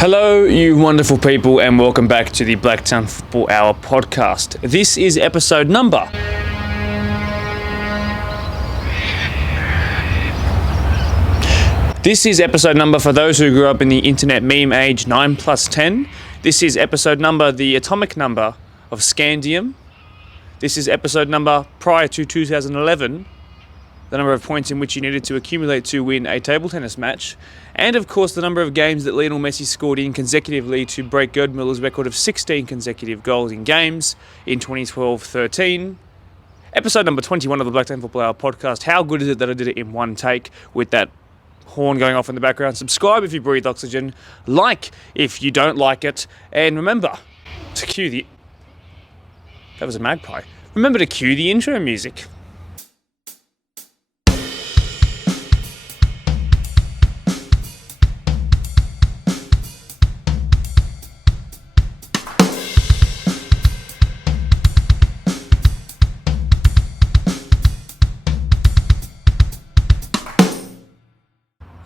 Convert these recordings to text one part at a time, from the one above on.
Hello, you wonderful people, and welcome back to the Blacktown Football Hour podcast. This is episode number... This is episode number for those who grew up in the internet meme age 9+10. This is episode number, the atomic number of scandium. This is episode number prior to 2011, the number of points in which you needed to accumulate to win a table tennis match, and of course the number of games that Lionel Messi scored in consecutively to break Gerd Muller's record of 16 consecutive goals in games in 2012-13. Episode number 21 of the Blacktown Football Hour podcast. How good is it that I did it in one take with that horn going off in the background? Subscribe if you breathe oxygen, like if you don't like it, and remember to cue the... That was a magpie. Remember to cue the intro music.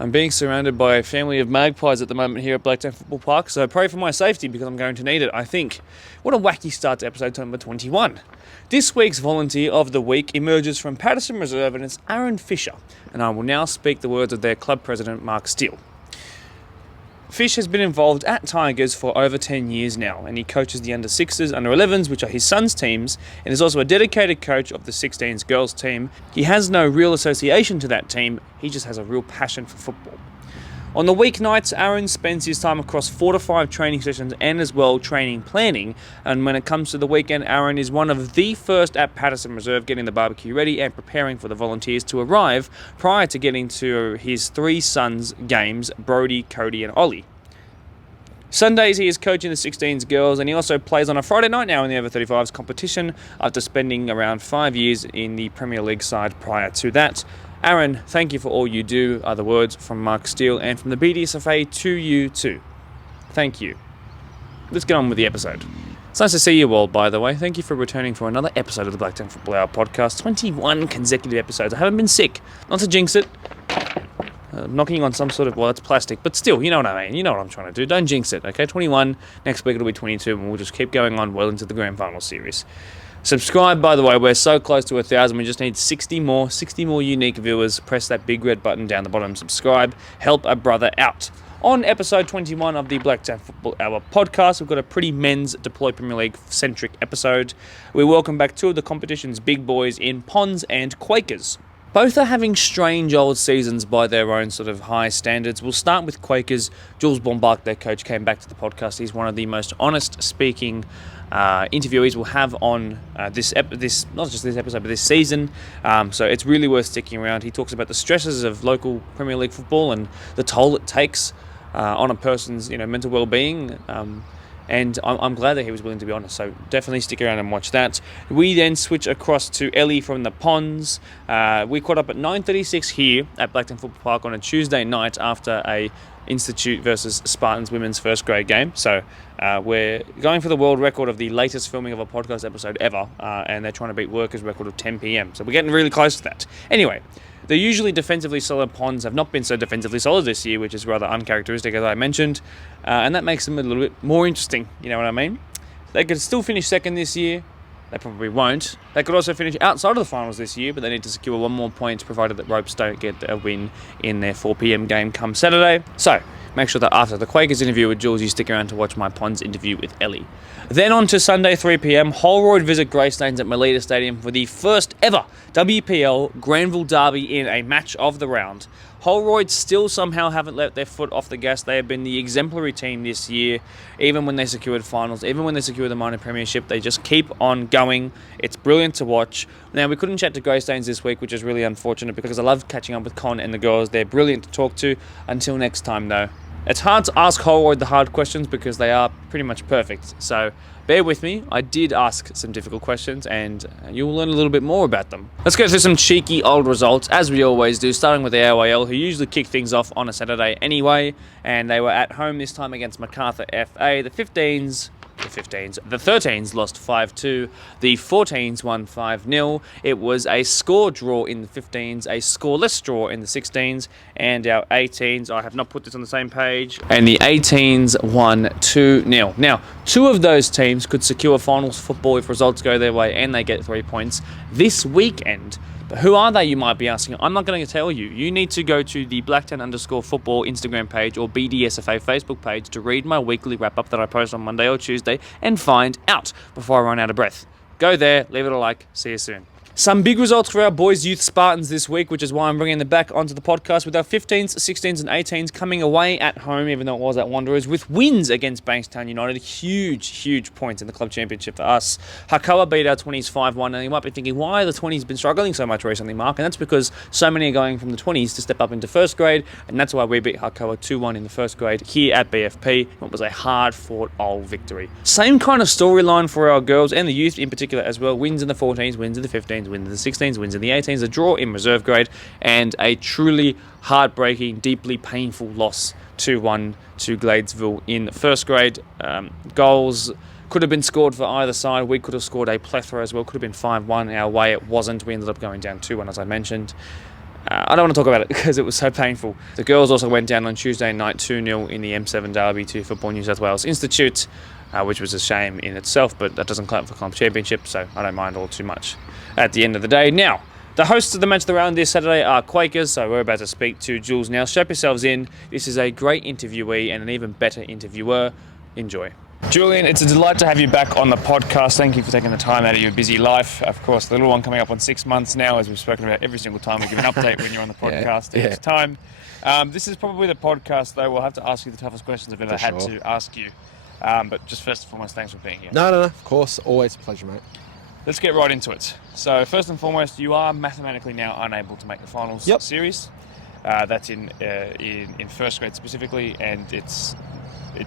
I'm being surrounded by a family of magpies at the moment here at Blacktown Football Park, so pray for my safety because I'm going to need it, I think. What a wacky start to episode number 21. This week's volunteer of the week emerges from Paterson Reserve, and it's Aaron Fisher, and I will now speak the words of their club president, Mark Steele. Fish has been involved at Tigers for over 10 years now, and he coaches the under-6s, under-11s, which are his son's teams, and is also a dedicated coach of the 16s girls team. He has no real association to that team, he just has a real passion for football. On the weeknights, Aaron spends his time across 4 to 5 training sessions and as well training planning, and when it comes to the weekend, Aaron is one of the first at Paterson Reserve getting the barbecue ready and preparing for the volunteers to arrive prior to getting to his 3 sons' games, Brody, Cody and Ollie. Sundays he is coaching the 16s girls, and he also plays on a Friday night now in the over 35s competition after spending around 5 years in the Premier League side prior to that. Aaron, thank you for all you do, are the words from Mark Steele, and from the BDSFA to you too. Thank you. Let's get on with the episode. It's nice to see you all, by the way. Thank you for returning for another episode of the Blacktown Football Hour podcast. 21 consecutive episodes. I haven't been sick. Not to jinx it. Knocking on some sort of... Well, it's plastic, but still, you know what I mean. You know what I'm trying to do. Don't jinx it, okay? 21. Next week it'll be 22, and we'll just keep going on well into the grand final series. Subscribe, by the way. We're so close to 1,000. We just need 60 more unique viewers. Press that big red button down the bottom. Subscribe. Help a brother out. On episode 21 of the Blacktown Football Hour podcast, we've got a pretty men's Deploy Premier League-centric episode. We welcome back 2 of the competition's big boys in Ponds and Quakers. Both are having strange old seasons by their own sort of high standards. We'll start with Quakers. Jules Bombach, their coach, came back to the podcast. He's one of the most honest-speaking interviewees we'll have on this not just this episode, but this season. So it's really worth sticking around. He talks about the stresses of local Premier League football and the toll it takes on a person's mental well-being. And I'm glad that he was willing to be honest, so definitely stick around and watch that. We then switch across to Ellie from the Ponds. We caught up at 9:36 here at Blacktown Football Park on a Tuesday night after a Institute versus Spartans women's first grade game. So we're going for the world record of the latest filming of a podcast episode ever, and they're trying to beat Workers' record of 10 p.m. So we're getting really close to that. Anyway, the usually defensively solid Ponds have not been so defensively solid this year, which is rather uncharacteristic, as I mentioned, and that makes them a little bit more interesting, you know what I mean? They could still finish second this year. They probably won't. They could also finish outside of the finals this year, but they need to secure 1 more point, provided that Ropes don't get a win in their 4 p.m. game come Saturday. So, make sure that after the Quakers interview with Jules, you stick around to watch my Ponds interview with Ellie. Then on to Sunday 3 p.m, Holroyd visit Greystanes at Melita Stadium for the first ever WPL Granville Derby in a match of the round. Holroyd still somehow haven't let their foot off the gas. They have been the exemplary team this year, even when they secured finals, even when they secured the minor premiership. They just keep on going. It's brilliant to watch. Now, we couldn't chat to Greystanes this week, which is really unfortunate because I love catching up with Con and the girls. They're brilliant to talk to. Until next time, though. It's hard to ask Holroyd the hard questions because they are pretty much perfect. So bear with me. I did ask some difficult questions and you'll learn a little bit more about them. Let's go through some cheeky old results, as we always do, starting with the AOAL, who usually kick things off on a Saturday anyway. And they were at home this time against MacArthur FA. The 15s the 15s. The 13s lost 5-2. The 14s won 5-0. It was a score draw in the 15s, a scoreless draw in the 16s, and our 18s, I have not put this on the same page, and the 18s won 2-0. Now, two of those teams could secure finals football if results go their way and they get 3 points this weekend. But who are they, you might be asking? I'm not going to tell you. You need to go to the _Blacktown_football Instagram page or BDSFA Facebook page to read my weekly wrap-up that I post on Monday or Tuesday and find out before I run out of breath. Go there, leave it a like, see you soon. Some big results for our boys youth Spartans this week, which is why I'm bringing them back onto the podcast with our 15s, 16s and 18s coming away at home, even though it was at Wanderers, with wins against Bankstown United. Huge points in the club championship for us. 𝓢𝓾𝓬𝓬𝓮 beat our 20s 5-1, and you might be thinking, why are the 20s been struggling so much recently, Mark? And that's because so many are going from the 20s to step up into first grade, and that's why we beat 𝓢𝓾𝓬𝓬𝓮 2-1 in the first grade here at BFP. It was a hard-fought old victory. Same kind of storyline for our girls and the youth in particular as well. Wins in the 14s, wins in the 15s, wins in the 16s, wins in the 18s, a draw in reserve grade, and a truly heartbreaking, deeply painful loss 2-1 to Gladesville in first grade. Goals could have been scored for either side. We could have scored a plethora as well. Could have been 5-1 our way. It wasn't. We ended up going down 2-1, as I mentioned. I don't want to talk about it because it was so painful. The girls also went down on Tuesday night 2-0 in the M7 derby to Football New South Wales Institute, which was a shame in itself, but that doesn't count for club championship, so I don't mind all too much at the end of the day. Now, the hosts of the match of the round this Saturday are Quakers, so we're about to speak to Jules now. Strap yourselves in. This is a great interviewee and an even better interviewer. Enjoy. Julian, it's a delight to have you back on the podcast. Thank you for taking the time out of your busy life. Of course, the little one coming up on 6 months now, as we've spoken about every single time we give an update when you're on the podcast each time. This is probably the podcast, though, we'll have to ask you the toughest questions I've ever had to ask you. But just first and foremost, thanks for being here. No, of course. Always a pleasure, mate. Let's get right into it. So first and foremost, you are mathematically now unable to make the finals series. That's in first grade specifically, and it's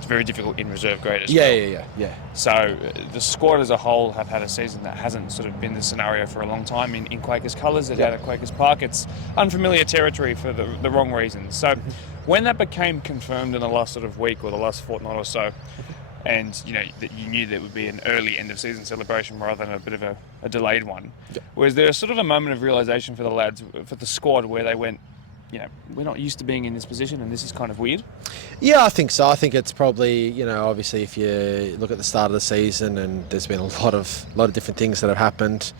very difficult in reserve grade as well. Yeah. So the squad as a whole have had a season that hasn't sort of been the scenario for a long time in Quakers colours. It's out at Quakers Park. It's unfamiliar territory for the wrong reasons. So when that became confirmed in the last sort of week or the last fortnight or so, and that you knew there would be an early end of season celebration rather than a bit of a delayed one, was there sort of a moment of realisation for the lads, for the squad, where they went, we're not used to being in this position and this is kind of weird? Yeah, I think so. I think it's probably, obviously if you look at the start of the season, and there's been a lot of different things that have happened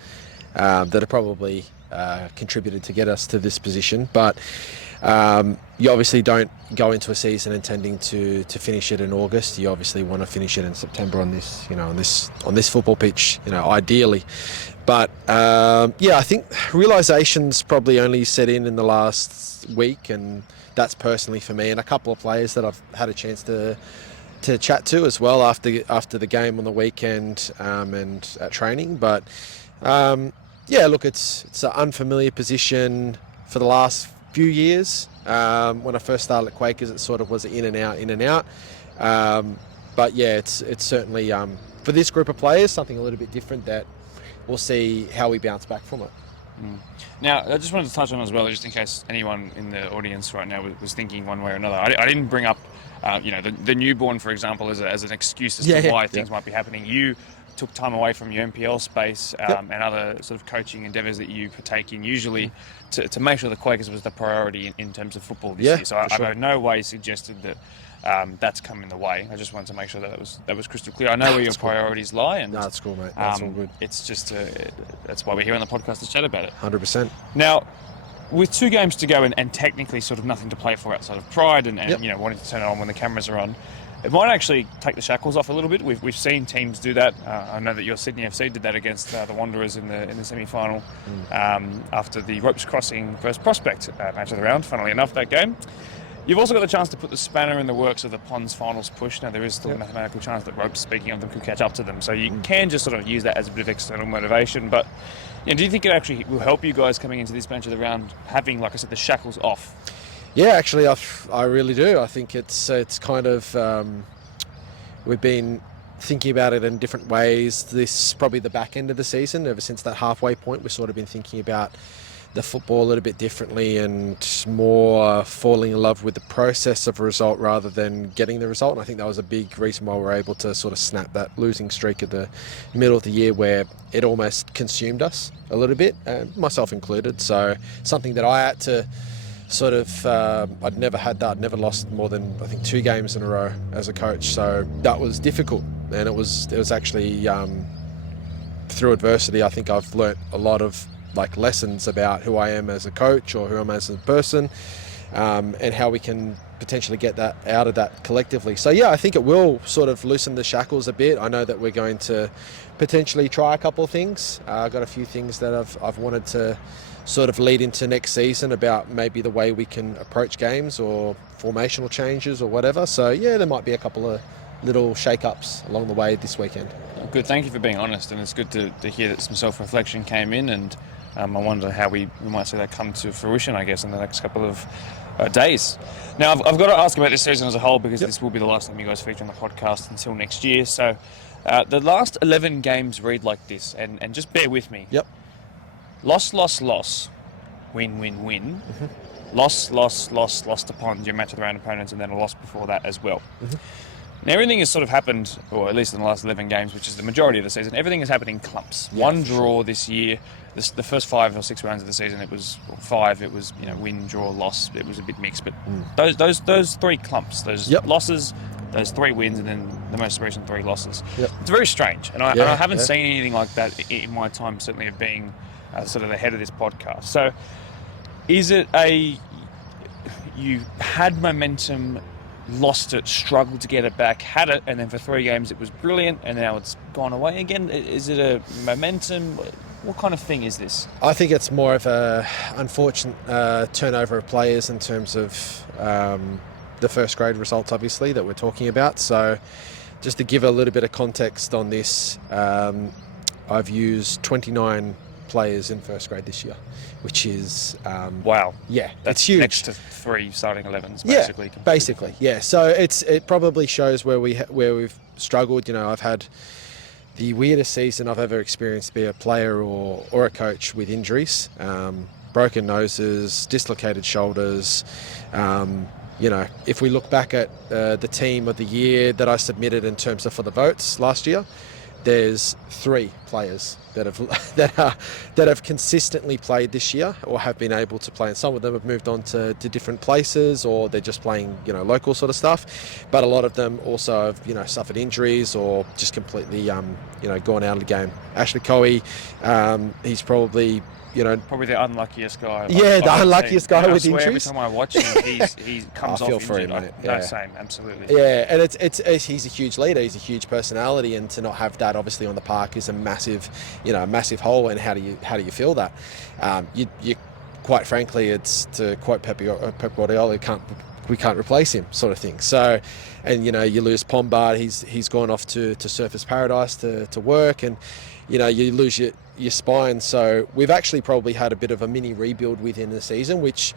that have probably contributed to get us to this position. But you obviously don't go into a season intending to finish it in August. You obviously want to finish it in September on this, on this football pitch, ideally. But I think realisations probably only set in the last week, and that's personally for me and a couple of players that I've had a chance to chat to as well after the game on the weekend and at training. But look, it's an unfamiliar position for the last few years. When I first started at Quakers, it sort of was in and out. But yeah, it's certainly for this group of players something a little bit different that we'll see how we bounce back from it. Now, I just wanted to touch on as well, just in case anyone in the audience right now was thinking one way or another. I didn't bring up, the newborn, for example, as an excuse as to why things might be happening. You took time away from your MPL space and other sort of coaching endeavours that you partake in, usually to make sure the Quakers was the priority in terms of football this year. So I've in no way suggested that that's come in the way. I just wanted to make sure that was crystal clear. I know where your priorities lie, and that's cool, mate. That's all good. It's just that's why we're here on the podcast to chat about it. 100%. Now, with 2 games to go and technically sort of nothing to play for outside of pride and wanting to turn it on when the cameras are on, it might actually take the shackles off a little bit. We've seen teams do that. I know that your Sydney FC did that against the Wanderers in the semi-final after the ropes crossing first prospect match of the round. Funnily enough, that game. You've also got the chance to put the spanner in the works of the Ponds finals push. Now, there is still a mathematical chance that ropes, speaking of them, could catch up to them. So you can just sort of use that as a bit of external motivation. But do you think it actually will help you guys coming into this bench of the round, having, like I said, the shackles off? Yeah, actually, I really do. I think it's kind of we've been thinking about it in different ways. This is probably the back end of the season. Ever since that halfway point, we've sort of been thinking about the football a little bit differently and more falling in love with the process of a result rather than getting the result. And I think that was a big reason why we're able to sort of snap that losing streak at the middle of the year where it almost consumed us a little bit, myself included. So something that I had to sort of, I'd never had that. I'd never lost more than, I think, 2 games in a row as a coach. So that was difficult. And it was actually, through adversity, I think I've learnt a lot of lessons about who I am as a coach or who I am as a person, and how we can potentially get that out of that collectively. So yeah, I think it will sort of loosen the shackles a bit. I know that we're going to potentially try a couple of things. I've got a few things that I've wanted to sort of lead into next season about maybe the way we can approach games or formational changes or whatever. So yeah, there might be a couple of little shake-ups along the way this weekend. Good, thank you for being honest, and it's good to hear that some self-reflection came in, and I wonder how we might see that come to fruition, I guess, in the next couple of days. Now, I've got to ask about this season as a whole, because this will be the last time you guys feature on the podcast until next year. So the last 11 games read like this, and just bear with me. Yep. Loss, loss, loss. Win, win, win. Mm-hmm. Loss, loss, loss, lost upon your match of the round opponents, and then a loss before that as well. Mm-hmm. Now, everything has sort of happened, or at least in the last 11 games, which is the majority of the season, everything has happened in clumps. Yeah, one draw this year. The first 5 or 6 rounds of the season, it was 5. It was win, draw, loss. It was a bit mixed, but those 3 clumps, those losses, those 3 wins, and then the most recent 3 losses. Yep. It's very strange, and I haven't seen anything like that in my time, certainly of being sort of the head of this podcast. So, is it you had momentum, lost it, struggled to get it back, had it, and then for 3 games it was brilliant, and now it's gone away again? Is it a momentum? What kind of thing is this? I think it's more of a unfortunate turnover of players in terms of the first grade results, obviously, that we're talking about. So just to give a little bit of context on this, I've used 29 players in first grade this year, which is wow. Yeah, that's it's huge. Next to 3 starting 11s, basically. Yeah, basically, yeah. So it probably shows where we've struggled. I've had the weirdest season I've ever experienced, be a player or a coach, with injuries, broken noses, dislocated shoulders. If we look back at the team of the year that I submitted in terms of for the votes last year, there's 3 players that have consistently played this year or have been able to play, and some of them have moved on to different places, or they're just playing local sort of stuff. But a lot of them also have suffered injuries or just completely gone out of the game. 𝓢𝓾𝓬𝓬𝓮, he's probably probably the unluckiest guy. The unluckiest guy with injuries. Every time I watch him, he comes off injured. For him, mate. No, same, absolutely. Yeah, and he's a huge leader. He's a huge personality, and to not have that obviously on the park is a massive hole. And how do you feel that? You quite frankly, it's, to quote Pep Guardiola, we can't replace him, sort of thing. So, and you lose Pombard. He's gone off to Surfers Paradise to work, and you lose your spine. So we've actually probably had a bit of a mini rebuild within the season, which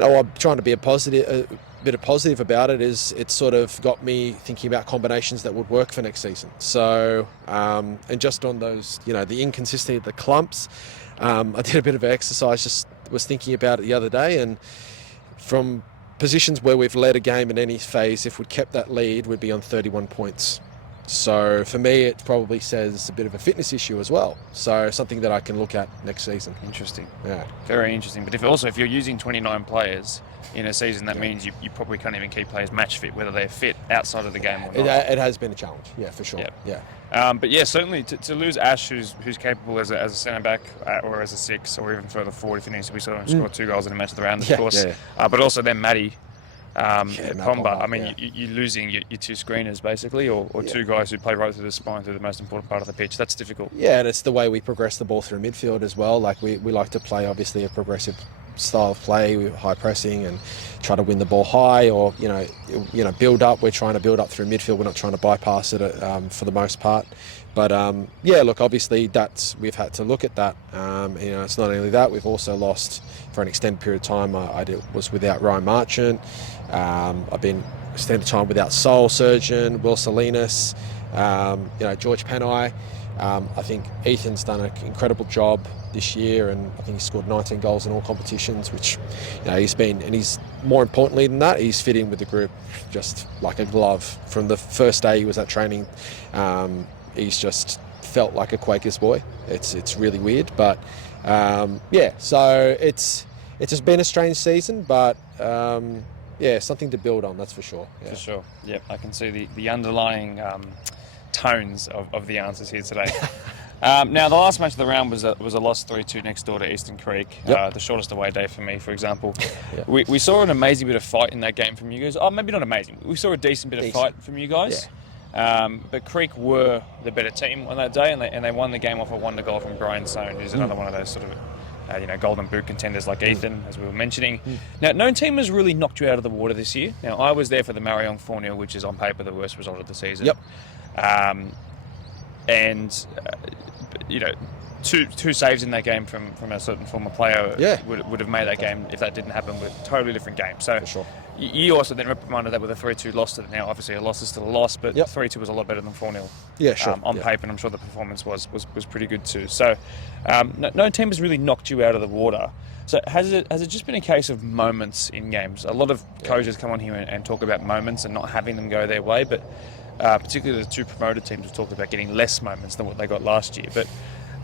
I'm trying to be a bit of positive about it. Is it's sort of got me thinking about combinations that would work for next season. So and just on those, the inconsistency of the clumps, I did a bit of an exercise, just was thinking about it the other day, and from positions where we've led a game in any phase, if we'd kept that lead, we'd be on 31 points. So for me, it probably says a bit of a fitness issue as well. So something that I can look at next season. Interesting. Yeah. Very interesting. But if you're using 29 players in a season, that means you probably can't even keep players match fit, whether they're fit outside of the game or not. It has been a challenge. Yeah, for sure. Yeah. But yeah, certainly to lose Ash, who's capable as a centre back or as a 6, or even further forward if he needs to be, sort of score 2 goals in a match of the round, of course. Yeah. But also then Matty. Pomba. I mean, you're losing your 2 screeners basically, or 2 guys who play right through the spine, through the most important part of the pitch. That's difficult. Yeah, and it's the way we progress the ball through midfield as well. Like we like to play obviously a progressive style of play with high pressing and try to win the ball high, or build up. We're trying to build up through midfield. We're not trying to bypass it for the most part. But look, obviously we've had to look at that. It's not only that, we've also lost for an extended period of time. I was without Ryan Marchant. I've been extended time without Soul Surgeon, Will Salinas, George Panay. I think Ethan's done an incredible job this year, and I think he scored 19 goals in all competitions, which, he's more importantly than that, he's fit in with the group just like a glove. From the first day he was at training, he's just felt like a Quakers boy. It's really weird, but so it's just been a strange season, but something to build on, that's for sure. Yeah. For sure. Yep, I can see the underlying tones of the answers here today. Now, the last match of the round was a loss 3-2 next door to 𝓢𝓾𝓬𝓬𝓮𝓼𝓼. Yep. The shortest away day for me, for example. Yep. We saw an amazing bit of fight in that game from you guys. Oh, maybe not amazing. We saw a decent bit of fight from you guys. Yeah. But Creek were the better team on that day, and they won the game off a wonder goal from 𝓢𝓾𝓬𝓬𝓮, who's another one of those sort of golden boot contenders like Ethan, as we were mentioning. Now, no team has really knocked you out of the water this year. Now, I was there for the 𝓢𝓾𝓬𝓮 4-0, which is on paper the worst result of the season. Yep. Two saves in that game from a certain former player would have made that game, if that didn't happen, with a totally different game. So For sure. you also then reprimanded that with a 3-2 loss to now. Obviously, a loss is still a loss, but 3-2 was a lot better than 4-0. Yeah, sure. On paper, and I'm sure the performance was pretty good too. So no team has really knocked you out of the water. So has it just been a case of moments in games? A lot of coaches come on here and talk about moments and not having them go their way, but particularly the two promoted teams have talked about getting less moments than what they got last year. But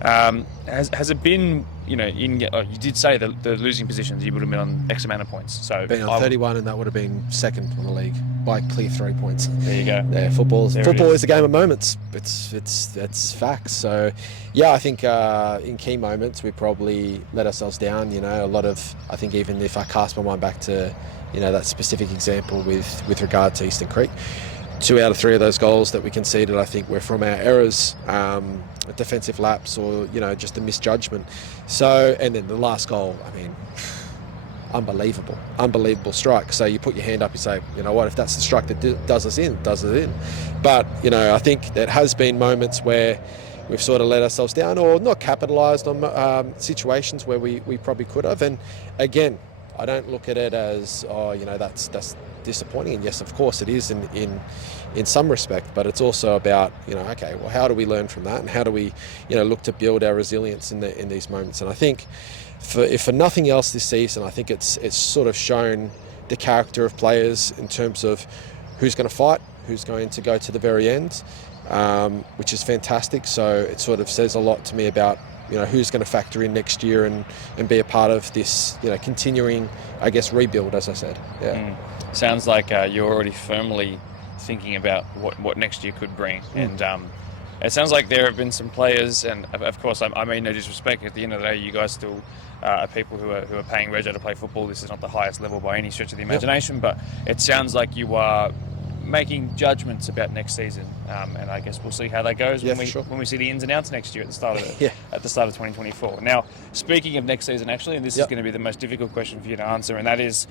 has it been, you did say the losing positions, you would have been on X amount of points. So been on 31, and that would have been second on the league by clear 3 points. There you go. Yeah, football is a game of moments. It's facts. So I think in key moments we probably let ourselves down. A lot of, I think, even if I cast my mind back to that specific example with regard to 𝓢𝓾𝓬𝓬𝓮, 2 out of 3 of those goals that we conceded, I think, were from our errors, defensive lapse, or just a misjudgment. So, and then the last goal, I mean, unbelievable strike. So you put your hand up, you say, what, if that's the strike that does us in, does it in. But I think there has been moments where we've sort of let ourselves down, or not capitalised on situations where we probably could have. And again, I don't look at it as, that's disappointing. And yes, of course it is in some respect, but it's also about, okay, well, how do we learn from that, and how do we, look to build our resilience in these moments? And I think, if for nothing else this season, I think it's sort of shown the character of players in terms of who's going to fight, who's going to go to the very end, which is fantastic. So it sort of says a lot to me about who's going to factor in next year and be a part of this continuing, I guess, rebuild, as I said. Sounds like you're already firmly thinking about what next year could bring. And it sounds like there have been some players, and of course I mean no disrespect, at the end of the day you guys still are people who are paying Rego to play football. This is not the highest level by any stretch of the imagination, but it sounds like you are making judgments about next season, and I guess we'll see how that goes when we see the ins and outs next year at the start of at the start of 2024. Now, speaking of next season, actually, and this is going to be the most difficult question for you to answer, and that is,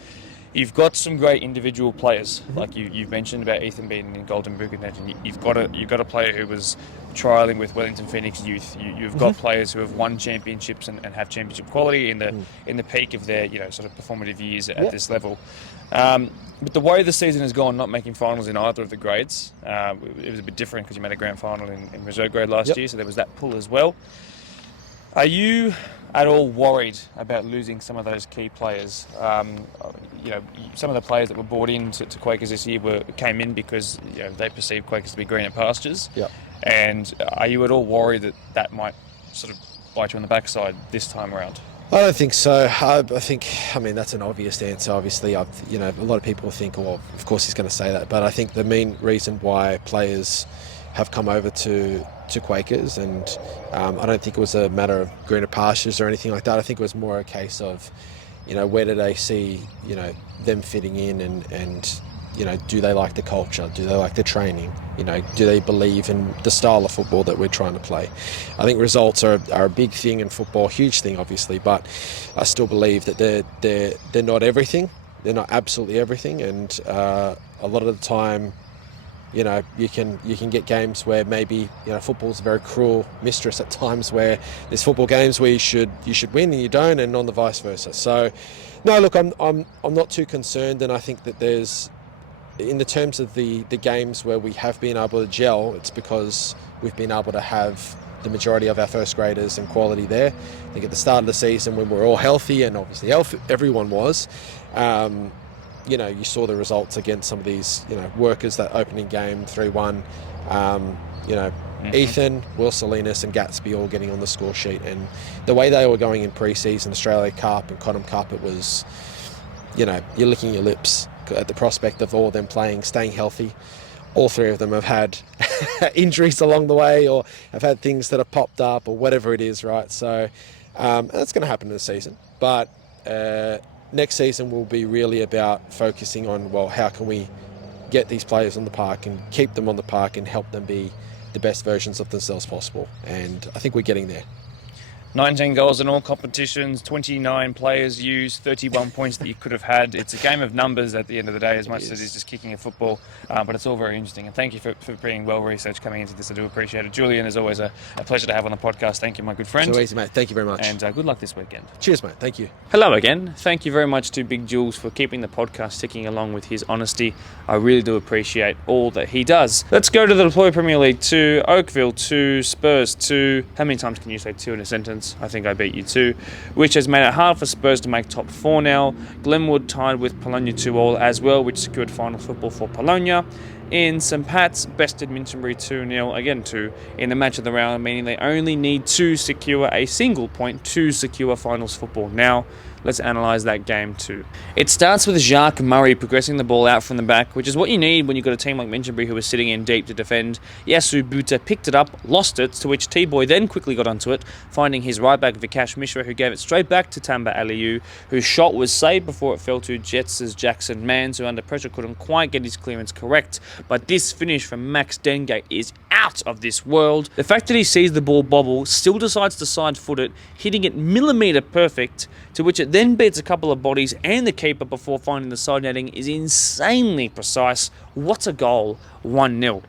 you've got some great individual players, like you've mentioned about Ethan being in golden boot contention. You've got a player who was trialling with Wellington Phoenix Youth. You've got players who have won championships and have championship quality in the peak of their sort of performative years at this level. But the way the season has gone, not making finals in either of the grades, it was a bit different because you made a grand final in reserve grade last year, so there was that pull as well. Are you at all worried about losing some of those key players? Some of the players that were brought in to Quakers this year came in because they perceived Quakers to be greener pastures. And are you at all worried that might sort of bite you on the backside this time around? I don't think so. I mean, that's an obvious answer. Obviously, a lot of people think, well, of course he's going to say that. But I think the main reason why players have come over to Quakers, and I don't think it was a matter of greener pastures or anything like that. I think it was more a case of, where do they see, them fitting in, and do they like the culture? Do they like the training? Do they believe in the style of football that we're trying to play? I think results are a big thing in football, a huge thing, obviously, but I still believe that they're not everything. They're not absolutely everything, and a lot of the time, you can get games where maybe football's a very cruel mistress at times, where there's football games where you should win and you don't, and on the vice versa. So, no, look, I'm not too concerned, and I think that there's in the terms of the games where we have been able to gel, it's because we've been able to have the majority of our first graders and quality there. I think at the start of the season when we're all healthy, and obviously everyone was, you saw the results against some of these, workers, that opening game, 3-1, Ethan, Will Salinas and Gatsby all getting on the score sheet. And the way they were going in pre-season, Australia Cup and Cotton Cup, it was, you're licking your lips at the prospect of all of them playing, staying healthy. All three of them have had injuries along the way, or have had things that have popped up, or whatever it is, right? So that's going to happen in the season. But next season will be really about focusing on, how can we get these players on the park and keep them on the park and help them be the best versions of themselves possible. And I think we're getting there. 19 goals in all competitions, 29 players used, 31 points that you could have had. It's a game of numbers at the end of the day, as much as it is just kicking a football. But it's all very interesting. And thank you for being well-researched coming into this. I do appreciate it. Julian, is always a pleasure to have on the podcast. Thank you, my good friend. So easy, mate. Thank you very much. And good luck this weekend. Cheers, mate. Thank you. Hello again. Thank you very much to Big Jules for keeping the podcast ticking along with his honesty. I really do appreciate all that he does. Let's go to the Deploy Premier League 2, Oakville 2, Spurs 2. How many times can you say 2 in a sentence? I think I beat you 2, which has made it hard for Spurs to make top 4 now. Glenwood tied with Bologna 2-2 as well, which secured final football for Bologna. In St Pat's, bested Minchinbury 2-0, again 2, in the match of the round, meaning they only need to secure a single point to secure finals football. Now, let's analyse that game too. It starts with 𝓢𝓾𝓬𝓬𝓮 progressing the ball out from the back, which is what you need when you've got a team like Minchinbury who was sitting in deep to defend. 𝓢𝓾𝓬𝓼 picked it up, lost it, to which T-Boy then quickly got onto it, finding his right back Vikash Mishra, who gave it straight back to Tamba Aliyu, whose shot was saved before it fell to Jets' Jackson Mans, who under pressure couldn't quite get his clearance correct. But this finish from Max Dengate is out of this world. The fact that he sees the ball bobble, still decides to side foot it, hitting it millimetre perfect, to which it then beats a couple of bodies and the keeper before finding the side netting, is insanely precise. What a goal. 1-0.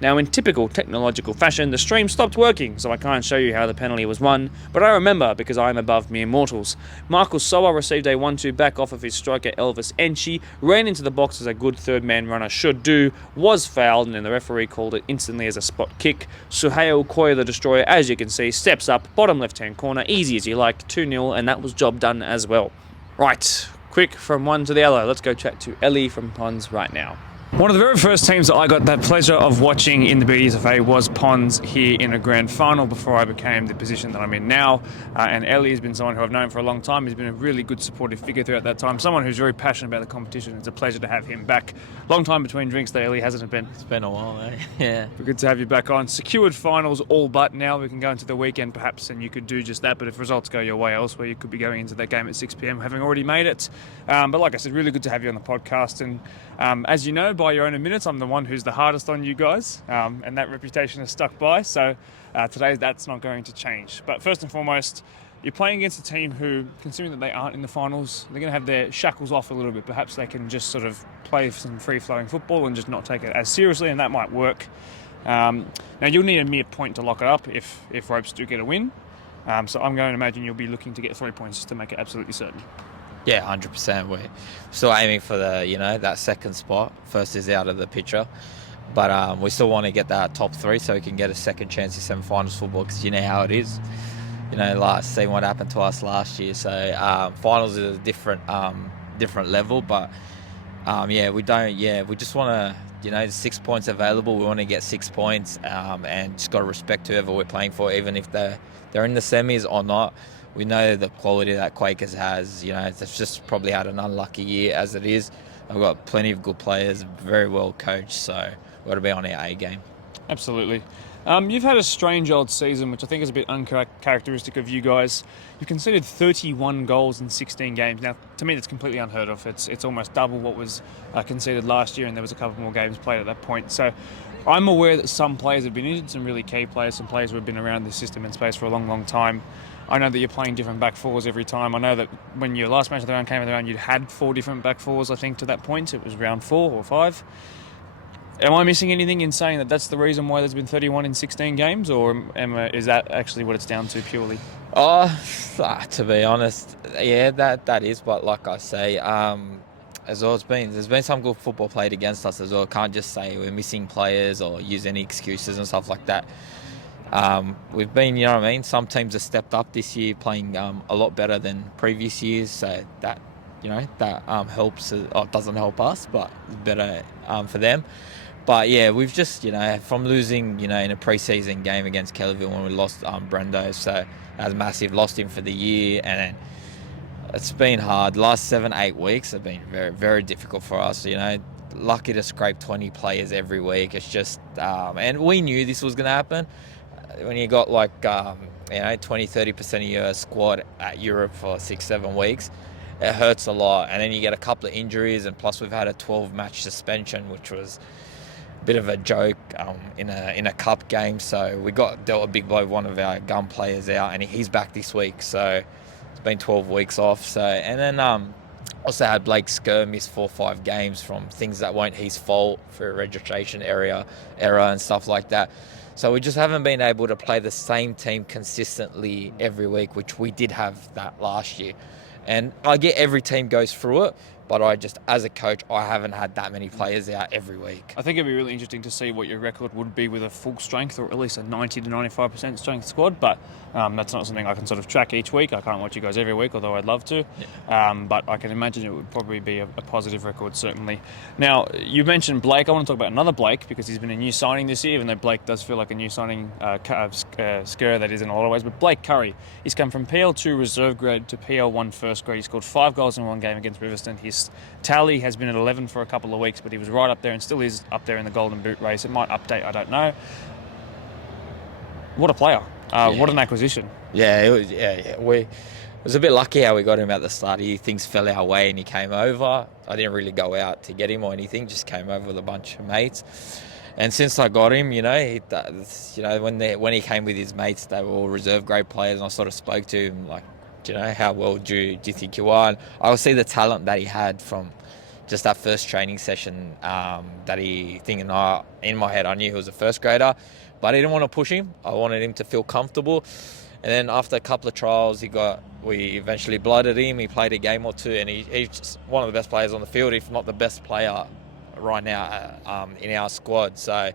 Now, in typical technological fashion, the stream stopped working, so I can't show you how the penalty was won, but I remember because I am above mere mortals. Michael Sowa received a 1-2 back off of his striker Elvis Enchi, ran into the box as a good third-man runner should do, was fouled, and then the referee called it instantly as a spot kick. 𝓢𝓾𝓬𝓬𝓮 the Destroyer, as you can see, steps up, bottom left-hand corner, easy as you like, 2-0, and that was job done as well. Right, quick from one to the other. Let's go chat to Ellie from Ponds right now. One of the very first teams that I got that pleasure of watching in the BFH was Ponds here in a grand final before I became the position that I'm in now. And Ellie has been someone who I've known for a long time. He's been a really good supportive figure throughout that time. Someone who's very passionate about the competition. It's a pleasure to have him back. Long time between drinks there, Ellie, hasn't it been? It's been a while, eh? Yeah. But good to have you back on. Secured finals all but now. We can go into the weekend perhaps and you could do just that. But if results go your way elsewhere, you could be going into that game at 6 p.m. having already made it. But like I said, really good to have you on the podcast. And as you know, by your own admittance, I'm the one who's the hardest on you guys, and that reputation has stuck by, so today that's not going to change. But first and foremost, you're playing against a team who, considering that they aren't in the finals, they're going to have their shackles off a little bit. Perhaps they can just sort of play some free-flowing football and just not take it as seriously, and that might work. Now, you'll need a mere point to lock it up if Ropes do get a win, so I'm going to imagine you'll be looking to get 3 points just to make it absolutely certain. Yeah, 100%. We're still aiming for the, that second spot. First is out of the picture. But we still want to get that top 3 so we can get a second chance in semi-finals football, because you know how it is. Seeing what happened to us last year. So finals is a different level. But we just want to, 6 points available. We want to get 6 points and just got to respect whoever we're playing for, even if they're in the semis or not. We know the quality that Quakers has. It's just probably had an unlucky year as it is. I've got plenty of good players, very well coached, so we've got to be on our A game. Absolutely. You've had a strange old season, which I think is a bit uncharacteristic of you guys. You've conceded 31 goals in 16 games. Now, to me, that's completely unheard of. It's almost double what was conceded last year, and there was a couple more games played at that point. So I'm aware that some players have been injured, some really key players, some players who have been around this system and space for a long, long time. I know that you're playing different back fours every time. I know that when your last match of the round came around, you'd had 4 different back fours, I think, to that point. It was round 4 or 5. Am I missing anything in saying that that's the reason why there's been 31 in 16 games, or is that actually what it's down to purely? To be honest, yeah, that is. But like I say, as well. There's been some good football played against us as well. Can't just say we're missing players or use any excuses and stuff like that. We've been, you know what I mean. Some teams have stepped up this year, playing a lot better than previous years. So that, that helps. Or it doesn't help us, but it's better for them. But yeah, we've just, from losing, in a pre-season game against Kellyville when we lost Brendo, so that was massive. Lost him for the year, and then it's been hard. The last 7-8 weeks have been very, very difficult for us. Lucky to scrape 20 players every week. It's just, and we knew this was going to happen. When you got 20-30% of your squad at Europe for 6-7 weeks, it hurts a lot. And then you get a couple of injuries, and plus we've had a 12-match suspension, which was a bit of a joke in a cup game. So we got dealt a big blow with one of our gun players out, and he's back this week. So it's been 12 weeks off. So, and then also had 𝓢𝓾𝓬𝓬𝓮 miss 4 or 5 games from things that weren't his fault, for a registration error and stuff like that. So we just haven't been able to play the same team consistently every week, which we did have that last year. And I get every team goes through it, but as a coach, I haven't had that many players out every week. I think it'd be really interesting to see what your record would be with a full strength, or at least a 90 to 95% strength squad, but that's not something I can sort of track each week. I can't watch you guys every week, although I'd love to. Yeah. But I can imagine it would probably be a positive record, certainly. Now, you mentioned Blake. I want to talk about another Blake, because he's been a new signing this year, even though Blake does feel like a new signing, 𝓤𝓾𝓬𝓬𝓮, that is, in a lot of ways. But Blake Curry, he's come from PL2 reserve grade to PL1 first grade. He scored 5 goals in one game against Riverstone. His tally has been at 11 for a couple of weeks, but he was right up there and still is up there in the Golden Boot race. It might update, I don't know. What a player. What an acquisition. Yeah, it was. Yeah. It was a bit lucky how we got him at the start. Things fell our way and he came over. I didn't really go out to get him or anything, just came over with a bunch of mates. And since I got him, when he came with his mates, they were all reserve grade players, and I sort of spoke to him like, how well do you think you are? And I will see the talent that he had from just that first training session, that in my head, I knew he was a first grader, but I didn't want to push him. I wanted him to feel comfortable. And then after a couple of trials, we eventually blooded him. He played a game or two, and he's just one of the best players on the field, if not the best player right now in our squad. So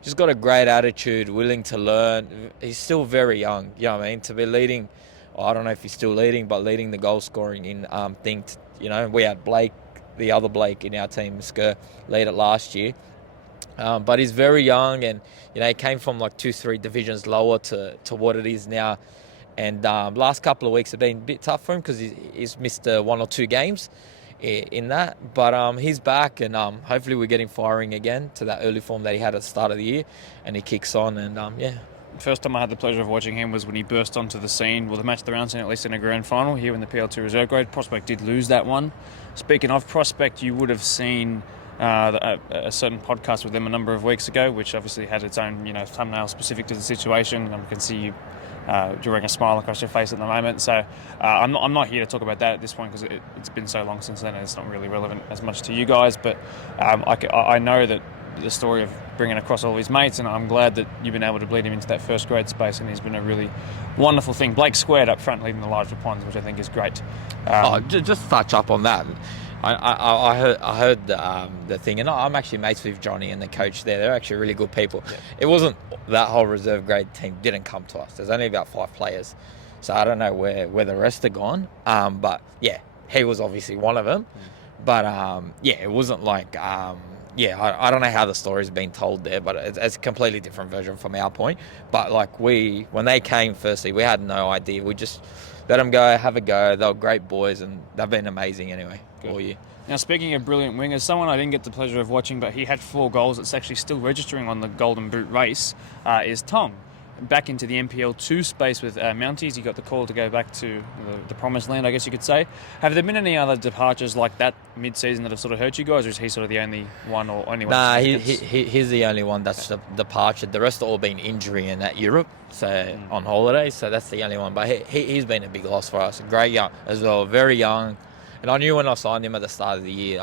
he's got a great attitude, willing to learn. He's still very young, to be leading. I don't know if he's still leading, but leading the goal scoring in thing. We had Blake, the other Blake in our team, 𝓤𝓾𝓬𝓬𝓮, lead it last year. But he's very young, and he came from 2-3 divisions lower to what it is now. And last couple of weeks have been a bit tough for him, because he's missed 1 or 2 games in that. But he's back, and hopefully we get him firing again to that early form that he had at the start of the year, and he kicks on. And First time I had the pleasure of watching him was when he burst onto the scene, the match of the round scene, at least in a grand final here in the PL2 reserve grade. Prospect did lose that one. Speaking of Prospect, you would have seen a certain podcast with them a number of weeks ago, which obviously had its own thumbnail specific to the situation, and we can see you drawing a smile across your face at the moment. So I'm not here to talk about that at this point, because it's been so long since then, and it's not really relevant as much to you guys. But I know that the story of bringing across all his mates, and I'm glad that you've been able to bleed him into that first grade space, and he's been a really wonderful thing. Blake squared up front, leading the larger ponds, which I think is great. Just touch up on that. I heard the thing, and I'm actually mates with Johnny and the coach there. They're actually really good people. Yeah. It wasn't that whole reserve grade team didn't come to us. There's only about 5 players, so I don't know where the rest are gone. But yeah, he was obviously one of them. But it wasn't like. I don't know how the story's been told there, but it's a completely different version from our point. But when they came firstly, we had no idea. We just let them go, have a go. They were great boys, and they've been amazing anyway all year. Now, speaking of brilliant wingers, someone I didn't get the pleasure of watching, but he had 4 goals. It's actually still registering on the Golden Boot race, is Tong. Back into the NPL2 space with Mounties. He got the call to go back to the promised land, I guess you could say. Have there been any other departures like that mid-season that have sort of hurt you guys, or is he sort of the only one or only one? Nah, he's the only one that's the departure. The rest have all been injury and at Europe, so on holiday. So that's the only one. But he's been a big loss for us. Great young as well, very young. And I knew when I signed him at the start of the year,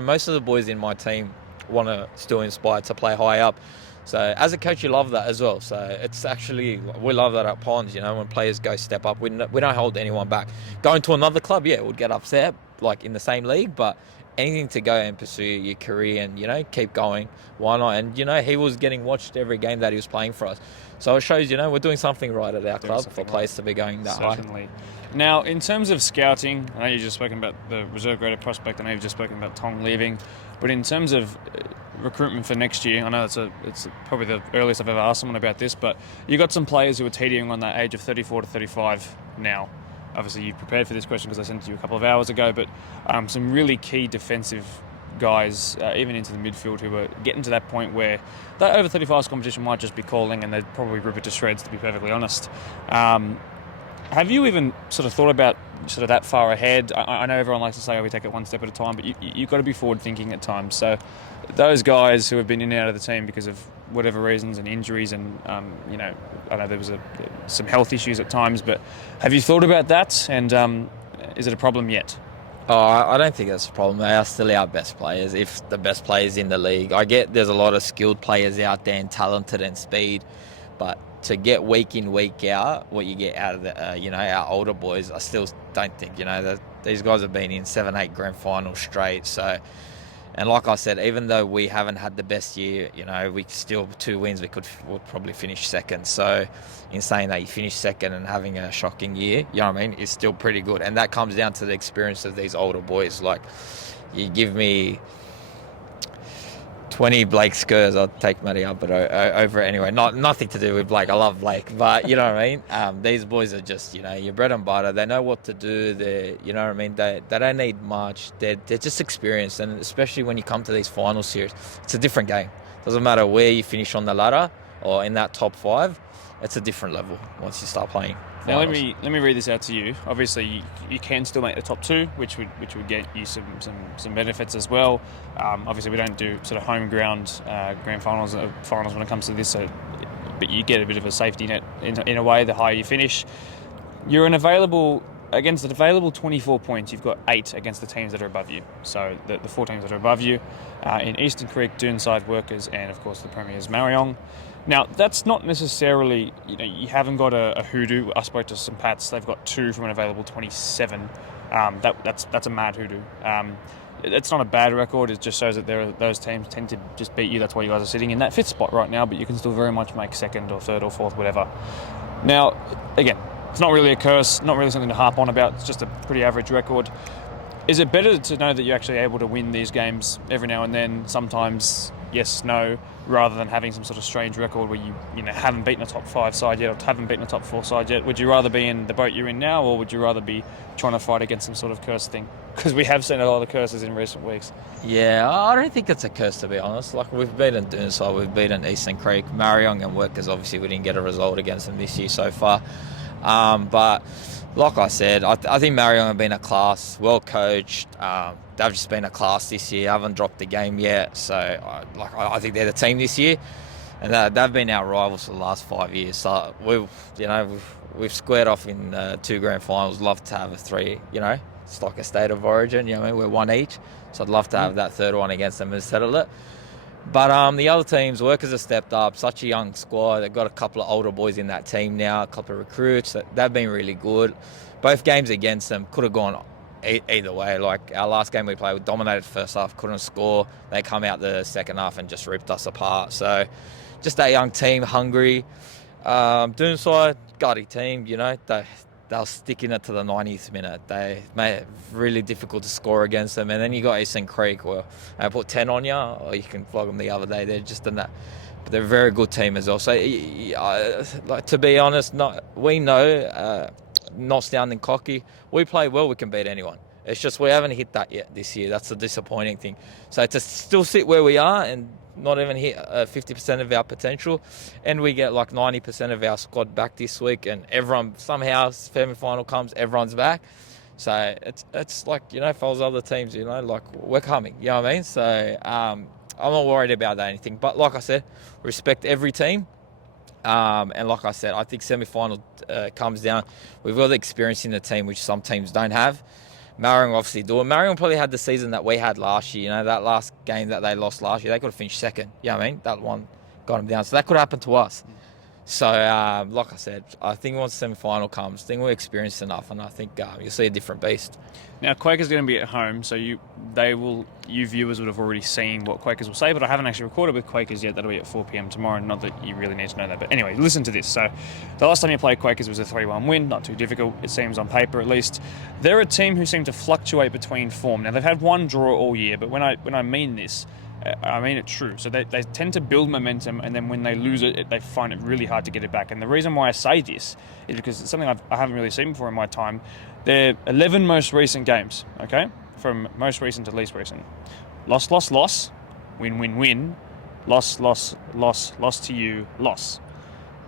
most of the boys in my team want to still inspire to play high up. So as a coach, you love that as well. So it's actually, we love that at Ponds, when players go step up. We don't hold anyone back. Going to another club, we'd get upset, in the same league, but anything to go and pursue your career and, you know, keep going. Why not? And, you know, he was getting watched every game that he was playing for us. So it shows, you know, we're doing something right at our club for players to be going that high. Certainly. Now, in terms of scouting, I know you've just spoken about the reserve graded prospect. I know you've just spoken about Tong leaving. But in terms of recruitment for next year, I know it's probably the earliest I've ever asked someone about this, but you got some players who are teetering on that age of 34 to 35 now. Obviously, you've prepared for this question because I sent it to you a couple of hours ago, but some really key defensive guys, even into the midfield, who are getting to that point where that over 35s competition might just be calling and they'd probably rip it to shreds, to be perfectly honest. Have you even sort of thought about sort of that far ahead? I know everyone likes to say, we take it one step at a time, but you've got to be forward thinking at times. So those guys who have been in and out of the team because of whatever reasons and injuries and, you know, I know there was some health issues at times, but have you thought about that? And is it a problem yet? Oh, I don't think that's a problem. They are still our best players, if the best players in the league. I get there's a lot of skilled players out there and talented and speed, but to get week in, week out, what you get out of the, you know, our older boys, I still don't think, you know, that these guys have been in 7-8 grand finals straight. So, and like I said, even though we haven't had the best year, you know, we still 2 wins, we'll probably finish second. So, in saying that you finish second and having a shocking year, you know what I mean, it's still pretty good. And that comes down to the experience of these older boys. Like, you give me 20 Blake Skurs, I'll take Matty up, but over it anyway. Nothing to do with Blake. I love Blake, but you know what I mean. These boys are just, you know, your bread and butter. They know what to do. They, you know what I mean. They don't need much. They're just experienced, and especially when you come to these final series, it's a different game. Doesn't matter where you finish on the ladder or in that top 5. It's a different level once you start playing. Now let me read this out to you. Obviously, you can still make the top 2, which would get you some benefits as well. Obviously, we don't do sort of home ground grand finals when it comes to this, so but you get a bit of a safety net in a way. The higher you finish, you're against an available 24 points. You've got 8 against the teams that are above you. So the 4 teams that are above you in Eastern Creek, Doonside, Workers, and of course the Premier's Mariong. Now, that's not necessarily, you know, you haven't got a hoodoo. I spoke to some Pats. They've got 2 from an available 27. That's a mad hoodoo. It's not a bad record. It just shows that those teams tend to just beat you. That's why you guys are sitting in that 5th spot right now, but you can still very much make 2nd or 3rd or 4th, whatever. Now, again, it's not really a curse, not really something to harp on about. It's just a pretty average record. Is it better to know that you're actually able to win these games every now and then, sometimes yes, no, rather than having some sort of strange record where you know haven't beaten a top 5 side yet or haven't beaten a top 4 side yet? Would you rather be in the boat you're in now, or would you rather be trying to fight against some sort of curse thing? Because we have seen a lot of curses in recent weeks. Yeah, I don't think it's a curse, to be honest. Like, we've beaten Doonside, we've beaten Eastern Creek, Mariong and Workers. Obviously, we didn't get a result against them this year so far. But like I said, I think Mariong have been a class, well coached. They've just been a class this year. Haven't dropped the game yet, so I think they're the team this year, and they've been our rivals for the last 5 years. So we've squared off in 2 grand finals. Love to have a 3. You know, it's like a state of origin. You know, what I mean, we're 1 each, so I'd love to have that 3rd one against them and settle it. But the other teams, Workers have stepped up. Such a young squad. They've got a couple of older boys in that team now, a couple of recruits. They've been really good. Both games against them could have gone either way. Like, our last game we played, we dominated first half, couldn't score. They come out the second half and just ripped us apart. So just that young team, hungry. Doonside, gutty team, you know. They'll stick in it to the 90th minute. They made it really difficult to score against them. And then you got Eastern Creek, where they put 10 on you, or you can flog them the other day. They're just in that. But they're a very good team as well. So, like, to be honest, we know, not sounding cocky, we play well, we can beat anyone. It's just we haven't hit that yet this year. That's the disappointing thing. So to still sit where we are and not even hit 50% of our potential, and we get like 90% of our squad back this week, and everyone somehow semi-final comes, everyone's back. So it's like, you know, for those other teams, you know, like, we're coming, you know what I mean? So I'm not worried about that anything. But like I said, respect every team. And like I said, I think semi-final comes down. We've got the experience in the team, which some teams don't have. Mariong obviously do it. Mariong probably had the season that we had last year. You know, that last game that they lost last year, they could have finished 2nd. You know what I mean? That one got them down. So that could happen to us. So, like I said, I think once the semi-final comes, I think we're experienced enough, and I think you'll see a different beast. Now, Quakers going to be at home, so you viewers would have already seen what Quakers will say, but I haven't actually recorded with Quakers yet. That'll be at 4 p.m. tomorrow. Not that you really need to know that, but anyway, listen to this. So, the last time you played Quakers was a 3-1 win. Not too difficult, it seems on paper at least. They're a team who seem to fluctuate between form. Now, they've had one draw all year, but when I mean this, I mean it true. So they tend to build momentum, and then when they lose it, they find it really hard to get it back. And the reason why I say this is because it's something I haven't really seen before in my time. Their 11 most recent games, okay, from most recent to least recent. Loss, loss, loss, win, win, win, loss, loss, loss, loss to you, loss.